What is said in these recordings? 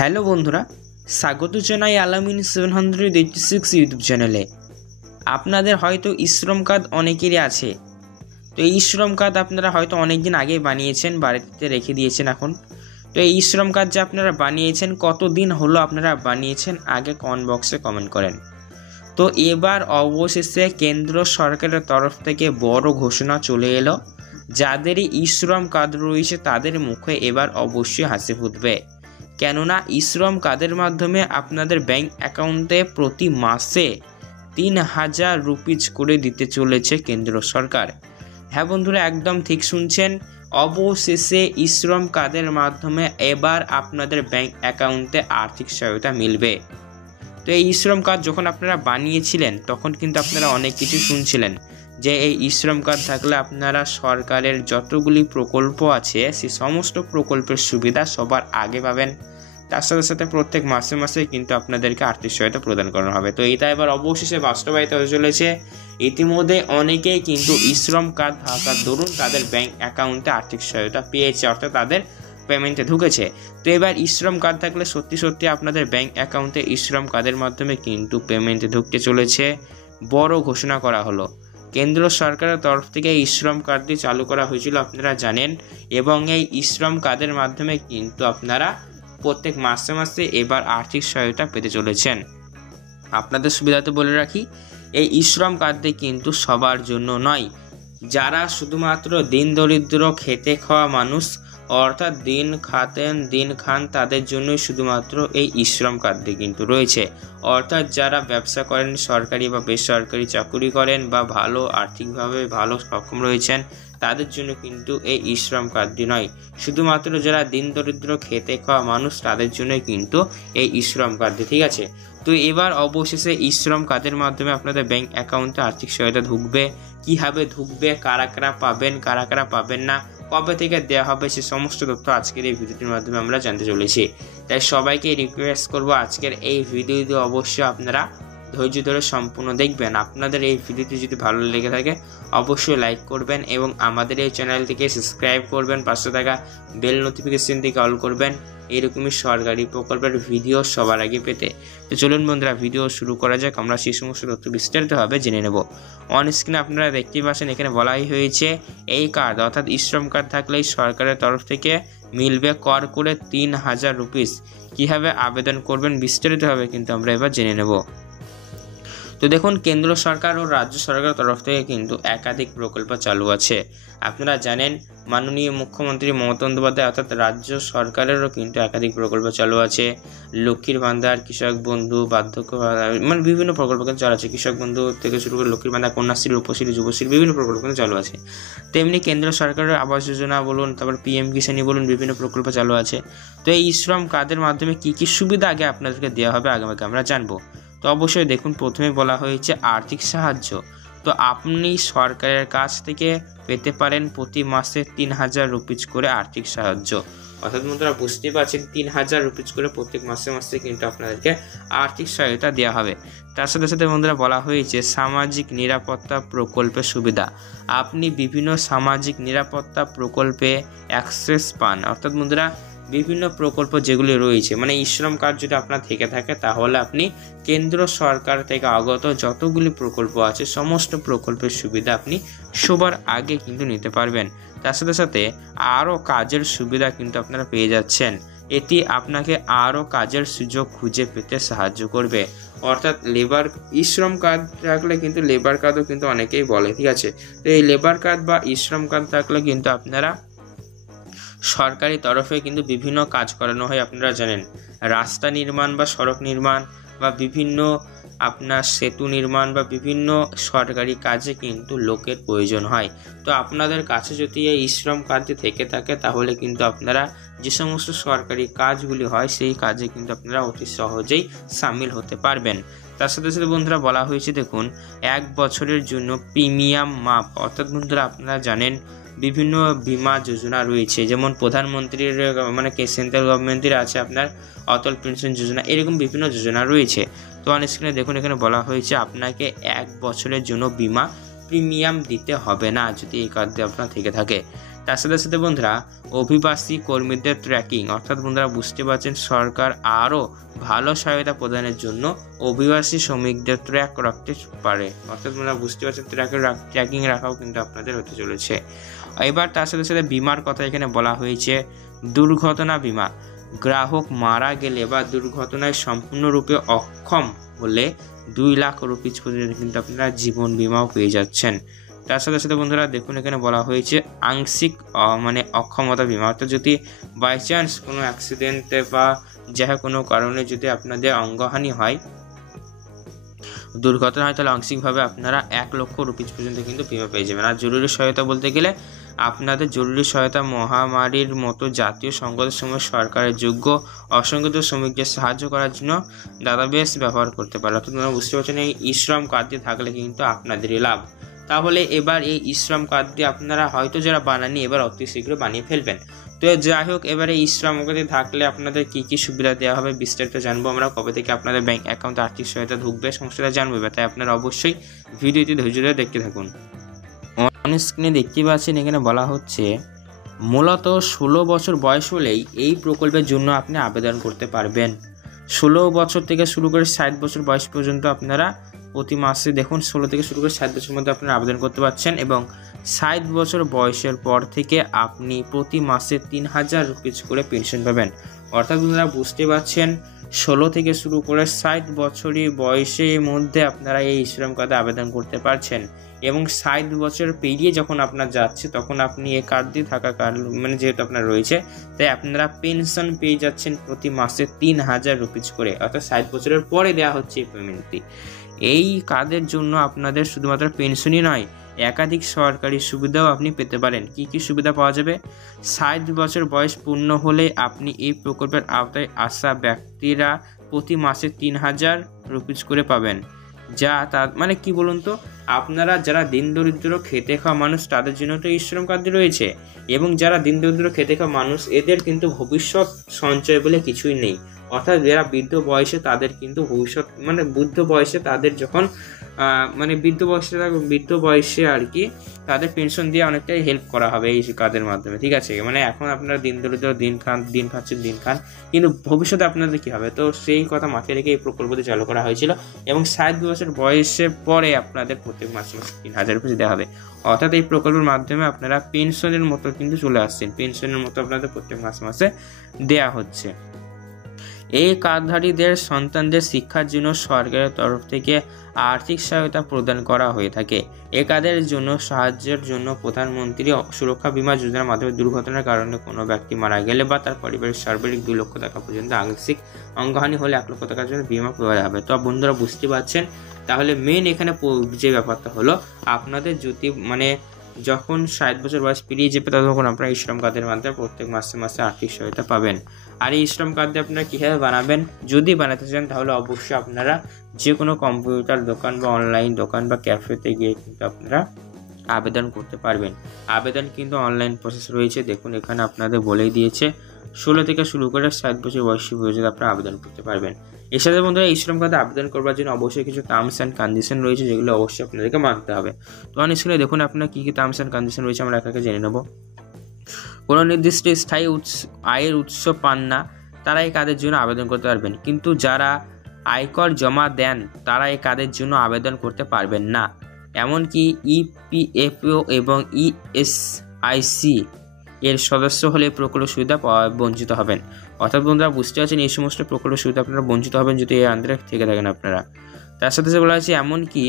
Hello বন্ধুরা, স্বাগত জানাই আলামিন 786 ইউটিউব চ্যানেলে। আপনাদের হয়তো শ্রম কার্ড অনেকেরই আছে। তো এই শ্রম কার্ড আপনারা হয়তো অনেক দিন আগে বানিয়েছেন, বাড়িতে রেখে দিয়েছেন এখন। তো এই শ্রম কার্ড যে আপনারা বানিয়েছেন, কতদিন হলো আপনারা বানিয়েছেন, আগে কমেন্ট বক্সে কমেন্ট করেন। তো এবার অবশেষে কেন্দ্র সরকারের তরফ থেকে বড় ঘোষণা চলে এলো। যাদেরই শ্রম কার্ড রয়েছে তাদের মুখে এবার অবশ্যই হাসি ফুটবে, কেননা শ্রম কার্ডের মাধ্যমে আপনাদের ব্যাংক অ্যাকাউন্টে প্রতি মাসে 3000 রুপিজ করে দিতে চলেছে কেন্দ্র সরকার। হ্যাঁ বন্ধুরা, একদম ঠিক শুনছেন, অবশেষে শ্রম কার্ডের মাধ্যমে এবার আপনাদের ব্যাংক অ্যাকাউন্টে আর্থিক সহায়তা মিলবে। তো এই শ্রম কার্ড যখন আপনারা বানিয়েছিলেন তখন কিন্তু আপনারা অনেক কিছু শুনছিলেন যে এই শ্রম কার্ড থাকলে আপনারা সরকারের যতগুলি প্রকল্প আছে সেই সমস্ত প্রকল্পের সুবিধা সবার আগে পাবেন। তার সাথে সাথে প্রত্যেক মাসে মাসে কিন্তু আপনাদেরকে আর্থিক সহায়তা প্রদান করা হবে। তো এটা এবার অবশেষে বাস্তবায়িত হতে চলেছে। ইতিমধ্যে অনেকেই কিন্তু শ্রম কার্ড থাকার দরুন তাদের ব্যাংক অ্যাকাউন্টে আর্থিক সহায়তা পেয়েছে, অর্থাৎ তাদের পেমেন্টে ঢুকেছে। তো এবার শ্রম কার্ড থাকলে সত্যি আপনাদের ব্যাংক অ্যাকাউন্টে শ্রম কার্ডের মাধ্যমে কিন্তু পেমেন্টে ঢুকতে চলেছে। বড় ঘোষণা করা হলো, কেন্দ্র সরকারের তরফ থেকে এই শ্রম কার্ডটি চালু করা হয়েছিল আপনারা জানেন, এবং এই শ্রম কার্ডের মাধ্যমে কিন্তু আপনারা প্রত্যেক মাসে মাসে এবার আর্থিক সহায়তা পেতে চলেছেন। আপনাদের সুবিধাতে বলে রাখি, এই শ্রম কার্ডটি কিন্তু সবার জন্য নয়। যারা শুধুমাত্র দিন দরিদ্র খেতে খাওয়া মানুষ, অর্থাৎ দিন খান তাদের জন্যই শুধুমাত্র এই শ্রম কার্ডটি কিন্তু রয়েছে। অর্থাৎ যারা ব্যবসা করেন, সরকারি বা বেসরকারি চাকুরি করেন বা ভালো আর্থিকভাবে ভালো সক্ষম রয়েছেন, তাদের জন্য কিন্তু এই শ্রম কার্ডটি নয়। শুধুমাত্র যারা দিন দরিদ্র খেতে খাওয়া মানুষ তাদের জন্যই কিন্তু এই শ্রম কার্ডটি, ঠিক আছে। তো এবার অবশেষে শ্রম কার্ডের মাধ্যমে আপনাদের ব্যাংক অ্যাকাউন্টে আর্থিক সহায়তা ঢুকবে। কীভাবে ঢুকবে, কারা পাবেন, কারা পাবেন না, কবে থেকে দেওয়া হবে, সে সমস্ত তথ্য আজকের এই ভিডিওটির মাধ্যমে আমরা জানতে চলেছি। তাই সবাইকে রিকোয়েস্ট করব, আজকের এই ভিডিওটি অবশ্যই আপনারা ধৈর্য ধরে সম্পূর্ণ দেখবেন। আপনাদের এই ভিডিওটি যদি ভালো লেগে থাকে অবশ্যই লাইক করবেন এবং আমাদের এই চ্যানেলটিকে সাবস্ক্রাইব করবেন, পাশে থাকা বেল নোটিফিকেশনটিকে অল করবেন এরকমই সরকারি প্রকল্পের ভিডিও সবার আগে পেতে। তো চলুন বন্ধুরা, ভিডিও শুরু করা যাক। আমরা সেই সমস্ত তথ্য বিস্তারিতভাবে জেনে নেব। অন স্ক্রিনে আপনারা দেখতেই পাচ্ছেন, এখানে বলাই হয়েছে এই কার্ড অর্থাৎ শ্রম কার্ড থাকলেই সরকারের তরফ থেকে মিলবে কর করে 3000 রুপিস। কীভাবে আবেদন করবেন বিস্তারিতভাবে কিন্তু আমরা এবার জেনে নেব। তো দেখুন, কেন্দ্র সরকার ও রাজ্য সরকারের তরফ থেকে কিন্তু একাধিক প্রকল্প চালু আছে। আপনারা জানেন, মাননীয় মুখ্যমন্ত্রী মমতা বন্দ্যোপাধ্যায় অর্থাৎ রাজ্য সরকারেরও কিন্তু একাধিক প্রকল্প চালু আছে। লক্ষ্মীর ভান্ডার, কৃষক বন্ধু, বার্ধক্য ভাতা, মানে বিভিন্ন প্রকল্প কিন্তু চালু আছে। কৃষক বন্ধু থেকে শুরু করে লক্ষ্মীর ভান্ডার, কন্যাশ্রী, রূপশ্রী, যুবশ্রী, বিভিন্ন প্রকল্প কিন্তু চালু আছে। তেমনি কেন্দ্র সরকারের আবাস যোজনা বলুন, তারপর PM কিষাণী বলুন, বিভিন্ন প্রকল্প চালু আছে। তো এই শ্রম কার্ডের মাধ্যমে কী কী সুবিধা আগে আপনাদেরকে দেওয়া হবে আগামীকে আমরা জানবো। তো অবশ্যই দেখুন, প্রথমে বলা হয়েছে আর্থিক সাহায্য। তো আপনি সরকারের কাছ থেকে পেতে পারেন প্রতি মাসে 3000 রুপিজ করে আর্থিক সাহায্য। অর্থাৎ বন্ধুরা বুঝতেই পারছেন, 3000 রুপিজ করে প্রত্যেক মাসে মাসে কিন্তু আপনাদেরকে আর্থিক সহায়তা দেওয়া হবে। তার সাথে সাথে বন্ধুরা বলা হয়েছে সামাজিক নিরাপত্তা প্রকল্পের সুবিধা। আপনি বিভিন্ন সামাজিক নিরাপত্তা প্রকল্পে অ্যাক্সেস পান। অর্থাৎ বন্ধুরা বিভিন্ন প্রকল্প যেগুলি রয়েছে, মানে শ্রম কার্ড যদি আপনার থেকে থাকে তাহলে আপনি কেন্দ্র সরকার থেকে আগত যতগুলি প্রকল্প আছে সমস্ত প্রকল্পের সুবিধা আপনি সবার আগে কিন্তু নিতে পারবেন। তার সাথে সাথে আরও কাজের সুবিধা কিন্তু আপনারা পেয়ে যাচ্ছেন। এটি আপনাকে আরও কাজের সুযোগ খুঁজে পেতে সাহায্য করবে। অর্থাৎ শ্রম কার্ড থাকলে কিন্তু লেবার কার্ডও কিন্তু অনেকেই বলে, ঠিক আছে। তো এই লেবার কার্ড বা শ্রম কার্ড থাকলে কিন্তু আপনারা সরকারি তরফে কিন্তু বিভিন্ন কাজ করানো হয়। আপনারা জানেন, রাস্তা নির্মাণ বা সড়ক নির্মাণ বা বিভিন্ন আপনার সেতু নির্মাণ বা বিভিন্ন সরকারি কাজে কিন্তু লোকের প্রয়োজন হয়। তো আপনাদের কাছে যদি এই শ্রম কার্ডটি থেকে থাকে তাহলে কিন্তু আপনারা যে সমস্ত সরকারি কাজগুলি হয় সেই কাজে কিন্তু আপনারা অতি সহজেই সামিল হতে পারবেন। তার সাথে সাথে বন্ধুরা বলা হয়েছে, দেখুন 1 বছরের জন্য প্রিমিয়াম মাপ। অর্থাৎ বন্ধুরা আপনারা জানেন বিভিন্ন বিমা যোজনা রয়েছে, যেমন প্রধানমন্ত্রীর মানে সেন্ট্রাল গভর্নমেন্টের আছে আপনার অটল পেনশন যোজনা, এরকম বিভিন্ন যোজনা রয়েছে। তো অন স্ক্রিনে দেখুন, এখানে বলা হয়েছে আপনাকে 1 বছরের জন্য বিমা প্রিমিয়াম দিতে হবে না যদি এই কার্ডটি আপনার থেকে থাকে। তার সাথে সাথে বন্ধুরা অভিবাসী কর্মীদের ট্র্যাকিং, অর্থাৎ বন্ধুরা বুঝতে পারছেন সরকার আরও ভালো সহায়তা প্রদানের জন্য অভিবাসী শ্রমিকদের ট্র্যাক রাখতে পারে, অর্থাৎ বন্ধুরা বুঝতে পারছেন ট্র্যাকিং রাখাও কিন্তু আপনাদের হতে চলেছে। এবার তার সাথে সাথে বিমার কথা এখানে বলা হয়েছে। দুর্ঘটনা বিমা, গ্রাহক মারা গেলে বা দুর্ঘটনায় সম্পূর্ণরূপে অক্ষম হলে 2 লাখ রুপিস পর্যন্ত কিন্তু আপনারা জীবন বিমাও পেয়ে যাচ্ছেন। তার সাথে সাথে বন্ধুরা দেখুন এখানে বলা হয়েছে আংশিক অক্ষমতা বিমা, অর্থাৎ যদি বাই চান্স কোনো অ্যাক্সিডেন্টে বা যাই কোনো কারণে যদি আপনাদের অঙ্গহানি হয়, দুর্ঘটনা হয়, তাহলে আংশিকভাবে আপনারা 1 লক্ষ রুপিস পর্যন্ত কিন্তু বিমা পেয়ে যাবেন। আর জরুরি সহায়তা বলতে গেলে আপনাদের জরুরি সহায়তা মহামারীর মতো জাতীয় সংকটের সময় সরকারের যোগ্য অসংগঠিত শ্রমিকদের সাহায্য করার জন্য ডাটাবেস ব্যবহার করতে পারে। অর্থাৎ তোমরা বুঝতে পারছেন এই ই-শ্রম কার্ডটি থাকলে কিন্তু আপনাদেরই লাভ। তাহলে এবার এই ই-শ্রম কার্ডটি আপনারা হয়তো যারা বানাননি এবার অতি শীঘ্র বানিয়ে ফেলবেন। তো যাই হোক, এবারে ই-শ্রম কার্ডে থাকলে আপনাদের কী কী সুবিধা দেওয়া হবে বিস্তারিত জানবো আমরা। কবে থেকে আপনাদের ব্যাংক অ্যাকাউন্টে আর্থিক সহায়তা ঢুকবে সমস্যাটা জানবো, তাই আপনারা অবশ্যই ভিডিওটি ধৈর্য ধরে দেখতে থাকুন। অন স্ক্রিনে দেখতে পাচ্ছেন এখানে বলা হচ্ছে মূলত 16 বছর বয়স হলেই এই প্রকল্পের জন্য আপনি আবেদন করতে পারবেন। 16 বছর থেকে শুরু করে 60 বছর বয়স পর্যন্ত আপনারা প্রতি মাসে দেখুন 16 থেকে শুরু করে 60 বছরের মধ্যে আপনারা আবেদন করতে পারছেন, এবং 60 বছর বয়সের পর থেকে আপনি প্রতি মাসে 3000 রুপিস করে পেনশন পাবেন। অর্থাৎ আপনারা বুঝতে পারছেন 16 থেকে শুরু করে 60 বছরের বয়সের মধ্যে আপনারা এই ই-শ্রম কার্ডে আবেদন করতে পারছেন, এবং 60 বছর পেরিয়ে যখন আপনার যাচ্ছে তখন আপনি এই কার্ড দিয়ে থাকা কার্ড যেহেতু আপনার রয়েছে, তাই আপনারা পেনশন পেয়ে যাচ্ছেন প্রতি মাসে 3000 রুপিস করে, অর্থাৎ 60 বছরের পরে দেওয়া হচ্ছে এই পেমেন্টটি। এই কার্ডের জন্য আপনাদের শুধুমাত্র পেনশনই নয়, একাধিক সরকারি সুবিধাও আপনি পেতে পারেন। কি কি সুবিধা পাওয়া যাবে? 60 বছর বয়স পূর্ণ হলে আপনি এই প্রকল্পের আওতায় আসা ব্যক্তিরা প্রতি মাসে 3000 রুপিস করে পাবেন, যা তার মানে কি বলুন তো, আপনারা যারা দিন দরিদ্র খেটে খাওয়া মানুষ তাদের জন্য তো ই-শ্রম কার্ডটি রয়েছে, এবং যারা দিন দরিদ্র খেটে খাওয়া মানুষ এদের কিন্তু ভবিষ্যৎ সঞ্চয় বলে কিছুই নেই। অর্থাৎ যারা বৃদ্ধ বয়সে তাদের কিন্তু ভবিষ্যৎ বৃদ্ধ বয়সে তাদের যখন বৃদ্ধ বয়সে আর কি তাদের পেনশন দিয়ে অনেকটাই হেল্প করা হবে এই কার্ডের মাধ্যমে, ঠিক আছে। এখন আপনারা দিন দরিদ্র দিন খান, কিন্তু ভবিষ্যতে আপনাদের কী হবে, তো সেই কথা মাথায় রেখে এই প্রকল্পটি চালু করা হয়েছিল, এবং 60 বছর বয়সের পরে আপনাদের প্রত্যেক মাসে 3000 রুপিস দেওয়া হবে। অর্থাৎ এই প্রকল্পের মাধ্যমে আপনারা পেনশনের মতো কিন্তু চলে আসছেন, পেনশনের মতো আপনাদের প্রত্যেক মাসে দেওয়া হচ্ছে। এই কার্ডধারীদের সন্তানদের শিক্ষার জন্য সরকারের তরফ থেকে আর্থিক সহায়তা প্রদান করা হয়ে থাকে। এই কার্ডের জন্য সাহায্যের জন্য প্রধানমন্ত্রী সুরক্ষা বীমা যোজনার মাধ্যমে দুর্ঘটনার কারণে কোনো ব্যক্তি মারা গেলে বা তার পরিবারের সর্বাধিক 2 লক্ষ টাকা পর্যন্ত আংশিক অঙ্গহানি হলে 1 লক্ষ টাকার জন্য বীমা পাওয়া যাবে। তো বন্ধুরা বুঝতে পারছেন, তাহলে মেন এখানে যে ব্যাপারটা হলো আপনাদের যদি যখন 60 বছর বয়স পেরিয়ে যাবে তখন আপনারা ই-শ্রম কার্ডের মাধ্যমে প্রত্যেক মাসে আর্থিক সহায়তা পাবেন। আর এই ই-শ্রম কার্ড দিয়ে আপনারা কীভাবে বানাবেন, যদি বানাতে চান তাহলে অবশ্যই আপনারা যে কোনো কম্পিউটার দোকান বা অনলাইন দোকান বা ক্যাফেতে গিয়ে কিন্তু আপনারা আবেদন করতে পারবেন। আবেদন কিন্তু অনলাইন প্রসেস রয়েছে, দেখুন এখানে আপনাদের বলেই দিয়েছে 16 থেকে শুরু করে 60 বছর বয়সী পর্যন্ত আপনারা আবেদন করতে পারবেন। এর সাথে বন্ধুরা ই-শ্রম কার্ডে আবেদন করবার জন্য অবশ্যই কিছু টার্মস অ্যান্ড কন্ডিশন রয়েছে, যেগুলো অবশ্যই আপনাদেরকে মানতে হবে। তো অন স্ক্রিনে দেখুন আপনার কী কী টার্মস অ্যান্ড কন্ডিশন রয়েছে, আমরা একে জেনে নেব। কোনো নির্দিষ্ট স্থায়ী আয়ের উৎস পান না তারা এই কার্ডের জন্য আবেদন করতে পারবেন, কিন্তু যারা আয়কর জমা দেন তারা এই কার্ডের জন্য আবেদন করতে পারবেন না। এমনকি ইপিএফও এবং ইএসআইসি এর সদস্য হলে প্রকল্প সুবিধা বঞ্চিত হবেন। অর্থাৎ বন্ধুরা বুঝতে পারছেন এই সমস্ত প্রকল্প সুবিধা আপনারা বঞ্চিত হবেন যদি এই আন্দারে থেকে থাকেন আপনারা। তার সাথে বলা হয়েছে এমনকি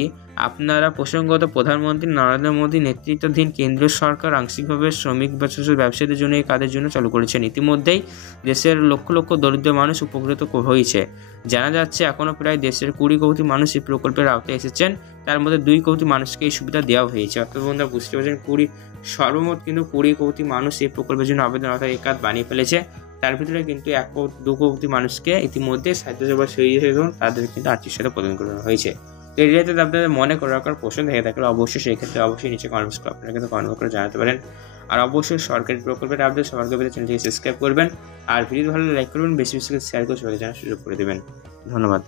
আপনারা প্রসঙ্গত প্রধানমন্ত্রী নরেন্দ্র মোদী নেতৃত্বাধীন কেন্দ্রীয় সরকার আংশিকভাবে শ্রমিক বা ব্যবসায়ীদের জন্য এই কাজের জন্য চালু করেছেন। ইতিমধ্যেই দেশের লক্ষ লক্ষ দরিদ্র মানুষ উপকৃত হয়েছে। জানা যাচ্ছে এখনও প্রায় দেশের 20 কোটি মানুষ এই প্রকল্পের আওতায় এসেছেন, তার মধ্যে 2 কোটি মানুষকে এই সুবিধা দেওয়া হয়েছে। অর্থাৎ বন্ধুরা বুঝতে পারছেন সর্বমোট কিন্তু 20 কোটি মানুষ এই প্রকল্পের জন্য আবেদন অর্থাৎ এই কাজ বানিয়ে ফেলেছে। তার ভিতরে কিন্তু 1-2 কোটি মানুষকে ইতিমধ্যে 60 বছর বয়স হয়ে গেছে এবং তাদের কিন্তু আর্থিক সহায়তা প্রদান করা হয়েছে। তো এই রিলেটেড আপনাদের মনে করে রাখার প্রশ্ন থেকে থাকলে অবশ্যই সেই ক্ষেত্রে অবশ্যই নিচে কমেন্টস করে আপনারা কিন্তু কমেন্ট করে জানাতে পারেন। আর অবশ্যই সরকারি প্রকল্পের আপডেট সবার কাছে চ্যানেলটিকে সাবস্ক্রাইব করবেন, আর ভিডিও ভালো লাইক করবেন, বেশি বেশি শেয়ার করে সবাইকে জানার সুযোগ করে দেবেন। ধন্যবাদ।